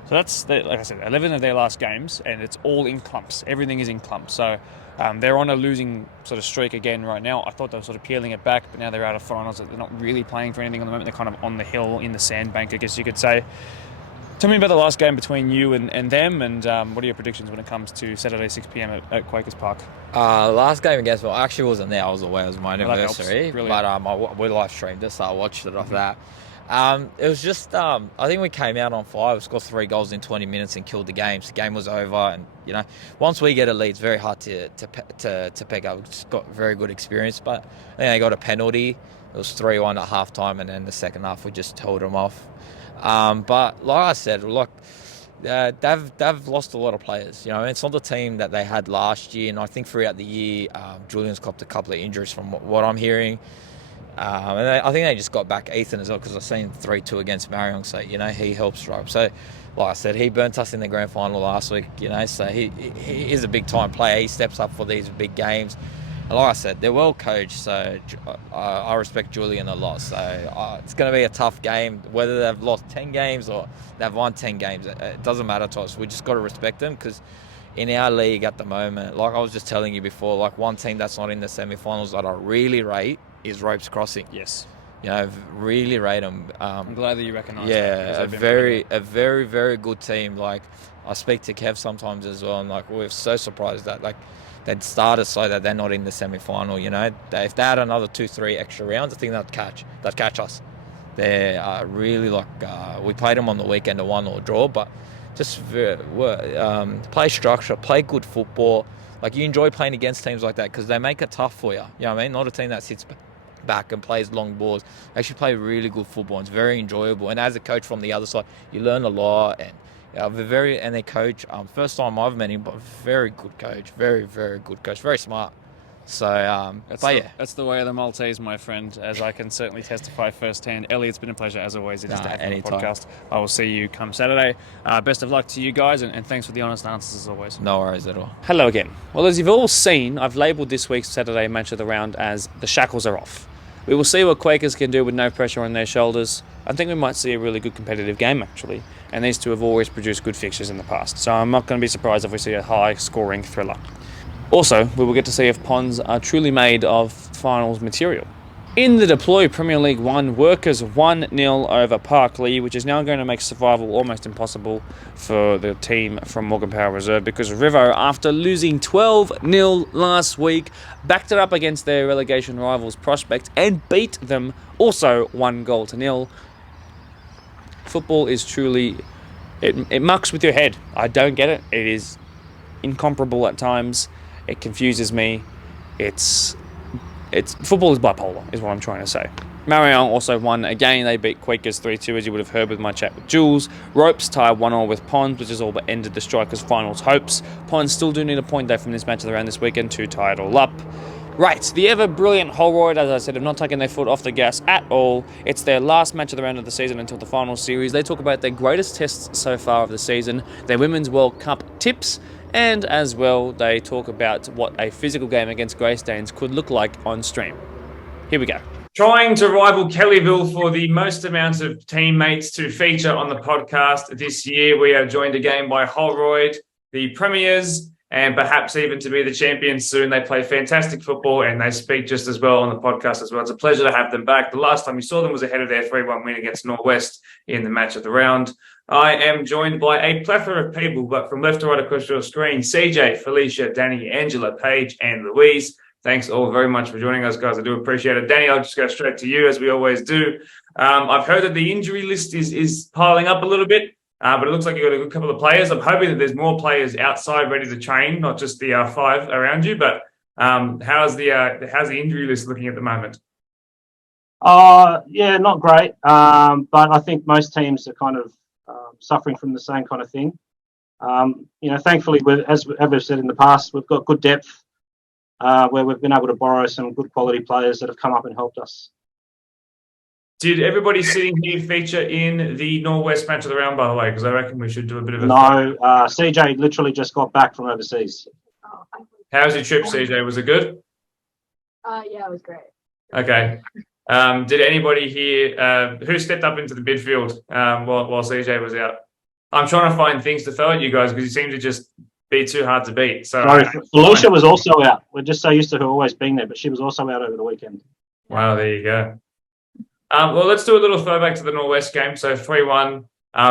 So that's, like I said, 11 of their last games, and it's all in clumps. Everything is in clumps. So they're on a losing sort of streak again right now. I thought they were sort of peeling it back, but now they're out of finals. They're not really playing for anything at the moment. They're kind of on the hill, in the sandbank, I guess you could say. Tell me about the last game between you and them, and what are your predictions when it comes to Saturday 6 p.m. at Quakers Park? Last game against, well, I actually wasn't there. I was away. It was my anniversary. But we live streamed it, so I watched it off that. It was just, I think we came out on fire, scored 3 goals in 20 minutes and killed the game. So the game was over, and once we get a lead, it's very hard to pick up. We've just got very good experience, but I think they got a penalty. It was 3-1 at halftime, and then the second half we just held them off. But like I said, look, they've lost a lot of players. It's not the team that they had last year, and I think throughout the year, Julian's copped a couple of injuries from what I'm hearing. And I think they just got back Ethan as well, because I've seen 3-2 against Marion, so he helps right. So, like I said, he burnt us in the grand final last week. So he is a big time player. He steps up for these big games. And like I said, they're well coached, so I respect Julian a lot. So it's going to be a tough game, whether they've lost 10 games or they've won 10 games. It doesn't matter to us. We just got to respect them, because in our league at the moment, like I was just telling you before, like one team that's not in the semi-finals that I really rate is Ropes Crossing. Yes. Really rate them. I'm glad that you recognise that. Yeah, a very, very good team. Like, I speak to Kev sometimes as well, and like we're so surprised that they'd started so that they're not in the semi-final. If they had another 2-3 extra rounds, I think they'd catch us. They're really we played them on the weekend, a 1-1 draw, but just play structure, play good football. Like, you enjoy playing against teams like that because they make it tough for you. You know what I mean? Not a team that sits back and plays long balls. They actually play really good football. It's very enjoyable. And as a coach from the other side, you learn a lot. And their coach, first time I've met him, but very good coach, very, very good coach, very smart. So, that's the way of the Maltese, my friend, as I can certainly testify firsthand. Ellie, it's been a pleasure as always to have you on the podcast. I will see you come Saturday. Best of luck to you guys, and thanks for the honest answers as always. No worries at all. Hello again. Well, as you've all seen, I've labelled this week's Saturday match of the round as the shackles are off. We will see what Quakers can do with no pressure on their shoulders. I think we might see a really good competitive game, actually, and these two have always produced good fixtures in the past, so I'm not going to be surprised if we see a high-scoring thriller. Also, we will get to see if ponds are truly made of finals material. In the Deploy Premier League 1, Workers 1-0 over Parkley, which is now going to make survival almost impossible for the team from Morgan Power Reserve, because Rivo, after losing 12-0 last week, backed it up against their relegation rivals Prospect and beat them also 1-0. Football is truly... It mucks with your head. I don't get it. It is incomparable at times. It confuses me. It's football is bipolar, is what I'm trying to say. Marion also won again. They beat Quakers 3-2, as you would have heard with my chat with Jules. Ropes tie 1-1 with Ponds, which has all but ended the Strikers' finals hopes. Ponds still do need a point, though, from this match of the round this weekend to tie it all up. Right, the ever-brilliant Holroyd, as I said, have not taken their foot off the gas at all. It's their last match of the round of the season until the final series. They talk about their greatest tests so far of the season, their Women's World Cup tips, and as well, they talk about what a physical game against Greystanes could look like on stream. Here we go. Trying to rival Kellyville for the most amount of teammates to feature on the podcast this year, we are joined again by Holroyd, the premiers, and perhaps even to be the champions soon. They play fantastic football and they speak just as well on the podcast as well. It's a pleasure to have them back. The last time you saw them was ahead of their 3-1 win against Northwest in the match of the round. I am joined by a plethora of people, but from left to right across your screen, CJ, Felicia, Danny, Angela, Paige, and Louise. Thanks all very much for joining us, guys. I do appreciate it. Danny, I'll just go straight to you, as we always do. I've heard that the injury list is piling up a little bit. But it looks like you've got a good couple of players. I'm hoping that there's more players outside ready to train, not just the 5 around you. But how's the injury list looking at the moment? Yeah, not great. But I think most teams are kind of suffering from the same kind of thing. Thankfully, as we've said in the past, we've got good depth where we've been able to borrow some good quality players that have come up and helped us. Did everybody sitting here feature in the Norwest match of the round, by the way? Because I reckon we should do a bit of a... No, CJ literally just got back from overseas. How was your trip, CJ? Was it good? Yeah, it was great. Okay. Did anybody here... who stepped up into the midfield while CJ was out? I'm trying to find things to throw at you guys because you seem to just be too hard to beat. So Felicia was also out. We're just so used to her always being there, but she was also out over the weekend. Wow, there you go. Well, let's do a little throwback to the Norwest game. So 3-1,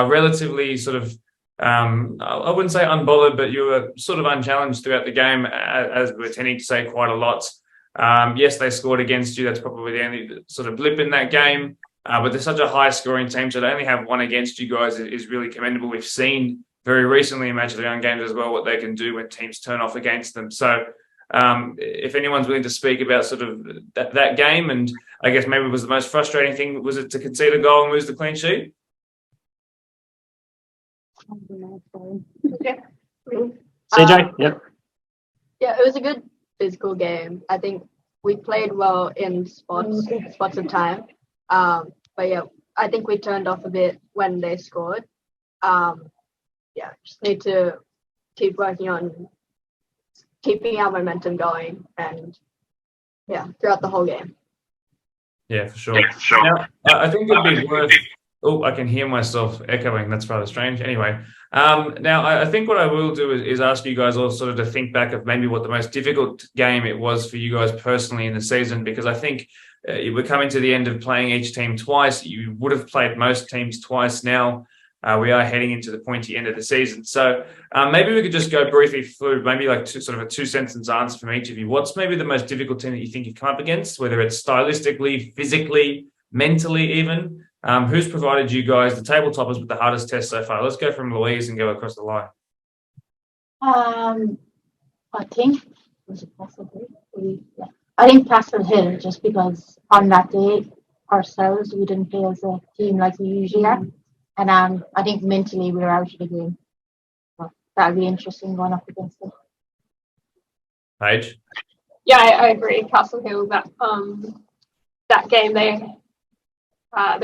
relatively sort of, I wouldn't say unbothered, but you were sort of unchallenged throughout the game, as we're tending to say quite a lot. Yes, they scored against you. That's probably the only sort of blip in that game. But they're such a high-scoring team, so to only have one against you guys is really commendable. We've seen very recently in match of the round games as well what they can do when teams turn off against them. So if anyone's willing to speak about sort of that game, and I guess maybe it was the most frustrating thing, was it to concede a goal and lose the clean sheet? Okay. CJ, yep. Yeah, it was a good physical game. I think we played well in spots of time. But yeah, I think we turned off a bit when they scored. Yeah, just need to keep working on keeping our momentum going, and yeah, throughout the whole game. Yeah, for sure. Now, I think it'd be worth... Oh, I can hear myself echoing. That's rather strange. Anyway, now I think what I will do is ask you guys all sort of to think back of maybe what the most difficult game it was for you guys personally in the season, because I think we're coming to the end of playing each team twice. You would have played most teams twice now. We are heading into the pointy end of the season. So maybe we could just go briefly through maybe like sort of a 2-sentence answer from each of you. What's maybe the most difficult team that you think you've come up against, whether it's stylistically, physically, mentally even? Who's provided you guys, the table toppers, with the hardest test so far? Let's go from Louise and go across the line. I think, was it possibly? Yeah. I think Castle Hill, just because on that day ourselves we didn't play as a team like we usually are, and I think mentally we were out of the game. So that would be interesting going up against them. Paige? Yeah, I agree. Castle Hill, that game there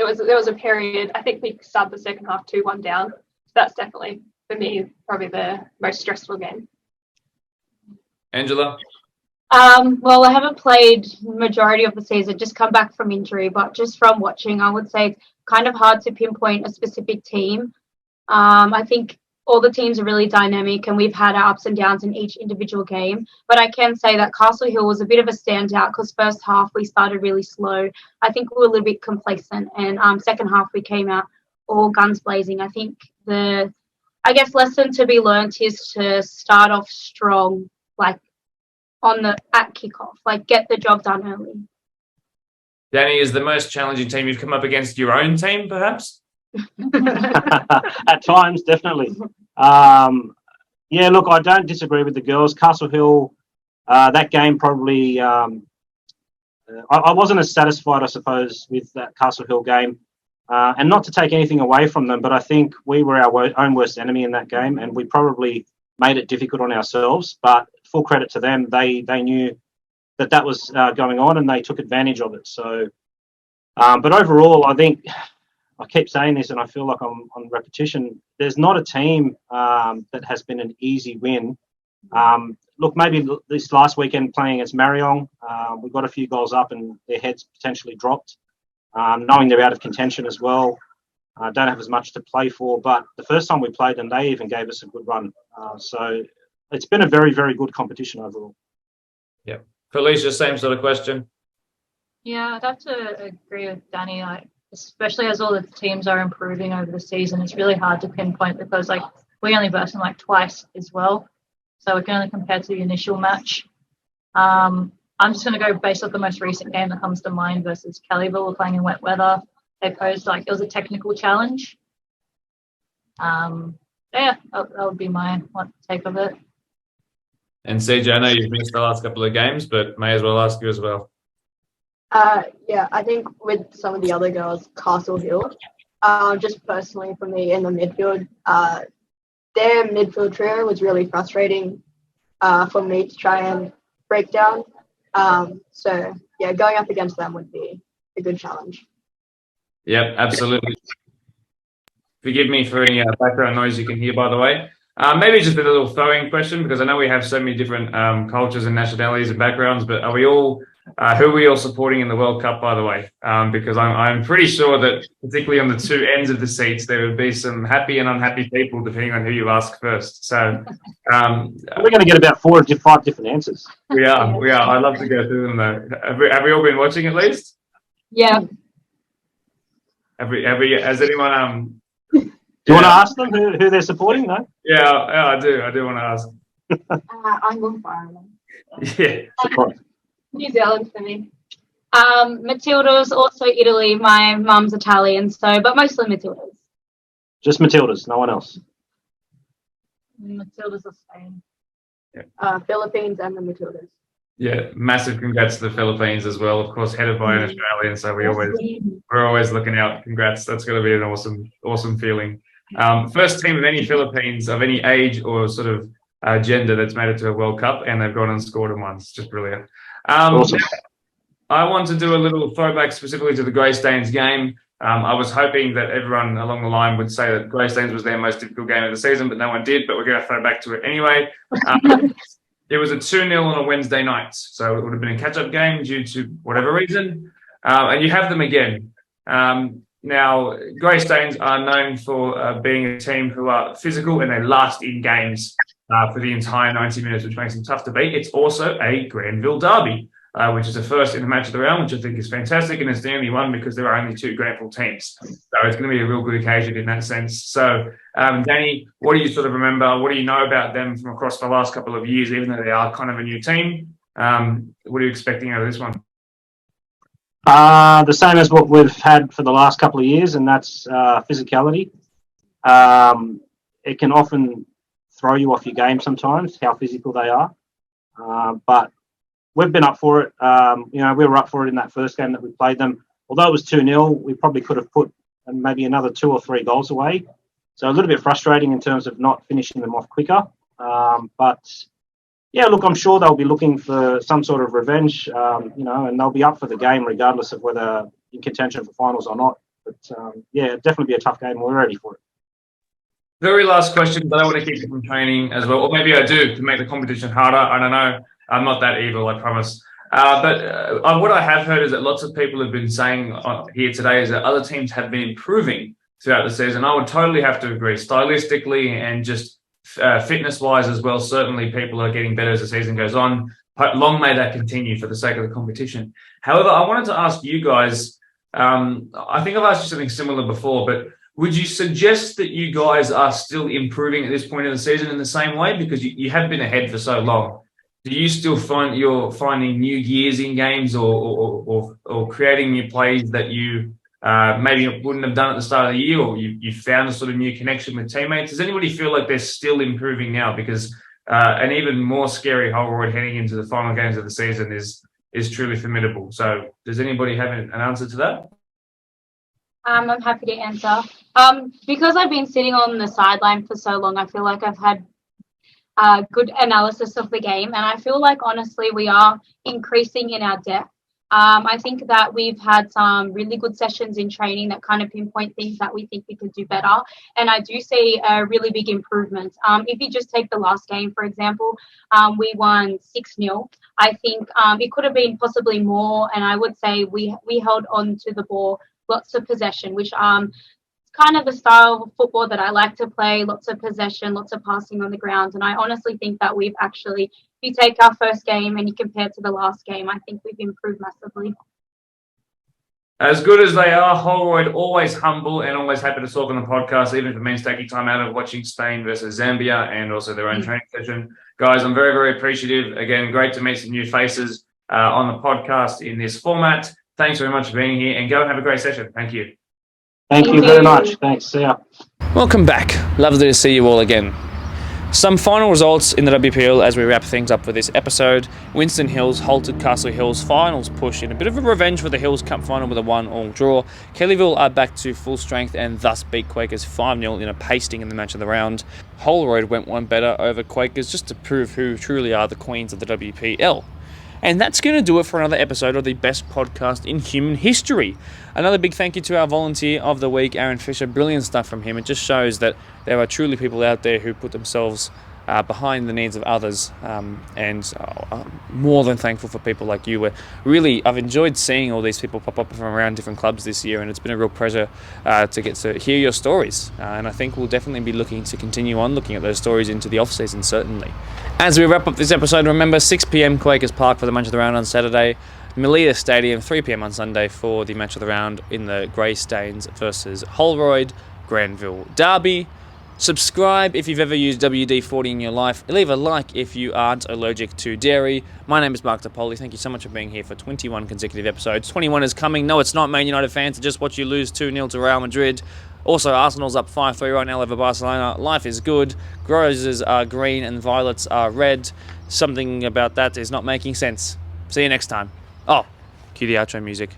was a period. I think we started the second half 2-1 down. So that's definitely, for me, probably the most stressful game. Angela? Well, I haven't played majority of the season, just come back from injury, but just from watching, I would say it's kind of hard to pinpoint a specific team. I think all the teams are really dynamic and we've had our ups and downs in each individual game. But I can say that Castle Hill was a bit of a standout because first half we started really slow. I think we were a little bit complacent, and second half we came out all guns blazing. I think the lesson to be learnt is to start off strong, like at kickoff, like get the job done early. Danny, is the most challenging team you've come up against your own team, perhaps? At times, definitely. Yeah, look, I don't disagree with the girls. Castle Hill, that game probably, I wasn't as satisfied, I suppose, with that Castle Hill game. And not to take anything away from them, but I think we were our own worst enemy in that game, and we probably made it difficult on ourselves. But full credit to them, they knew that was going on, and they took advantage of it. So, but overall, I think, I keep saying this and I feel like I'm on repetition, there's not a team that has been an easy win. Look, maybe this last weekend playing against Marion, we got a few goals up and their heads potentially dropped, knowing they're out of contention as well. Don't have as much to play for, but the first time we played them, they even gave us a good run. So it's been a very, very good competition overall. Yeah. Felicia, same sort of question. Yeah, I'd have to agree with Danny. Especially as all the teams are improving over the season, it's really hard to pinpoint because we only versed them twice as well, so we can only compare to the initial match. I'm just going to go based off the most recent game that comes to mind versus Kellyville. We're playing in wet weather. They posed it was a technical challenge. Yeah, that would be my take of it. And CJ, I know you've missed the last couple of games, but may as well ask you as well. Yeah, I think with some of the other girls, Castle Hill, just personally for me in the midfield, their midfield trio was really frustrating for me to try and break down. So yeah, going up against them would be a good challenge. Yep, absolutely. Forgive me for any background noise you can hear, by the way. Maybe just a little throwing question, because I know we have so many different cultures and nationalities and backgrounds, but are we all, who are we all supporting in the World Cup, by the way? Because I'm pretty sure that, particularly on the two ends of the seats, there would be some happy and unhappy people, depending on who you ask first. So we're going to get about 4 to 5 different answers. We are. I'd love to go through them, though. Have we all been watching at least? Yeah. Has anyone... Do you want to ask them who they're supporting, though? Yeah, I do. I do want to ask. I'm going for Ireland. Yeah. New Zealand for me. Matildas, also Italy. My mum's Italian, but mostly Matildas. Just Matildas, no one else. Matildas are Spain. Philippines and the Matildas. Yeah, massive congrats to the Philippines as well. Of course, headed by an Australian, so we're always looking out. Congrats. That's going to be an awesome feeling. First team of any Philippines of any age or sort of gender that's made it to a World Cup, and they've gone and scored in one. It's just brilliant. Awesome. I want to do a little throwback specifically to the Greystanes game. I was hoping that everyone along the line would say that Greystanes was their most difficult game of the season, but no one did. But we're going to throw back to it anyway. It was a 2-0 on a Wednesday night, so it would have been a catch-up game due to whatever reason. And you have them again. Now, Greystanes are known for being a team who are physical and they last in games for the entire 90 minutes, which makes them tough to beat. It's also a Granville derby, which is the first in the match of the round, which I think is fantastic, and it's the only one because there are only 2 Granville teams. So it's going to be a real good occasion in that sense. So, Danny, what do you sort of remember? What do you know about them from across the last couple of years, even though they are kind of a new team? What are you expecting out of this one? The same as what we've had for the last couple of years, and that's physicality. It can often throw you off your game sometimes, how physical they are. But we've been up for it. We were up for it in that first game that we played them. Although it was 2-0, we probably could have put maybe another 2 or 3 goals away. So a little bit frustrating in terms of not finishing them off quicker. But yeah, look, I'm sure they'll be looking for some sort of revenge, and they'll be up for the game regardless of whether in contention for finals or not. But yeah, definitely be a tough game. We're ready for it. Very last question, but I want to keep you from training as well. Or maybe I do to make the competition harder. I don't know. I'm not that evil, I promise. But what I have heard is that lots of people have been saying here today is that other teams have been improving throughout the season. I would totally have to agree. Stylistically and just fitness-wise as well, certainly people are getting better as the season goes on. Long may that continue for the sake of the competition. However, I wanted to ask you guys, I think I've asked you something similar before, but would you suggest that you guys are still improving at this point in the season in the same way? Because you have been ahead for so long. Do you still find you're finding new gears in games or creating new plays that you maybe wouldn't have done at the start of the year, or you found a sort of new connection with teammates? Does anybody feel like they're still improving now? Because an even more scary Holroyd heading into the final games of the season is truly formidable. So does anybody have an answer to that? I'm happy to answer. Because I've been sitting on the sideline for so long, I feel like I've had good analysis of the game, and I feel like honestly we are increasing in our depth. I think that we've had some really good sessions in training that kind of pinpoint things that we think we could do better, and I do see a really big improvement. If you just take the last game, for example, we won 6-0. I think it could have been possibly more, and I would say we held on to the ball, lots of possession, which kind of the style of football that I like to play, lots of possession, lots of passing on the ground. And I honestly think that we've actually, if you take our first game and you compare it to the last game, I think we've improved massively. As good as they are, Holroyd always humble and always happy to talk on the podcast, even if it means taking time out of watching Spain versus Zambia and also their own training session. Guys, I'm very, very appreciative. Again, great to meet some new faces on the podcast in this format. Thanks very much for being here, and go and have a great session. Thank you. Thank you very much. Thanks. See ya. Welcome back. Lovely to see you all again. Some final results in the WPL as we wrap things up for this episode. Winston Hills halted Castle Hill's finals push in a bit of a revenge for the Hills Cup final with a 1-1 draw. Kellyville are back to full strength and thus beat Quakers 5-0 in a pasting in the match of the round. Holroyd went one better over Quakers just to prove who truly are the queens of the WPL. And that's going to do it for another episode of the best podcast in human history. Another big thank you to our volunteer of the week, Aaron Fisher. Brilliant stuff from him. It just shows that there are truly people out there who put themselves behind the needs of others, and more than thankful for people like you. I've enjoyed seeing all these people pop up from around different clubs this year, and it's been a real pleasure to get to hear your stories. And I think we'll definitely be looking to continue on looking at those stories into the off-season, certainly. As we wrap up this episode, remember 6 p.m. Quakers Park for the match of the round on Saturday, Melita Stadium 3 p.m. on Sunday for the match of the round in the Greystanes versus Holroyd Granville Derby. Subscribe if you've ever used WD-40 in your life. Leave a like if you aren't allergic to dairy. My name is Mark DePoli. Thank you so much for being here for 21 consecutive episodes. 21 is coming. No, it's not, Man United fans. Just watch you lose 2-0 to Real Madrid. Also, Arsenal's up 5-3 right now over Barcelona. Life is good. Roses are green and violets are red. Something about that is not making sense. See you next time. Oh, cue the outro music.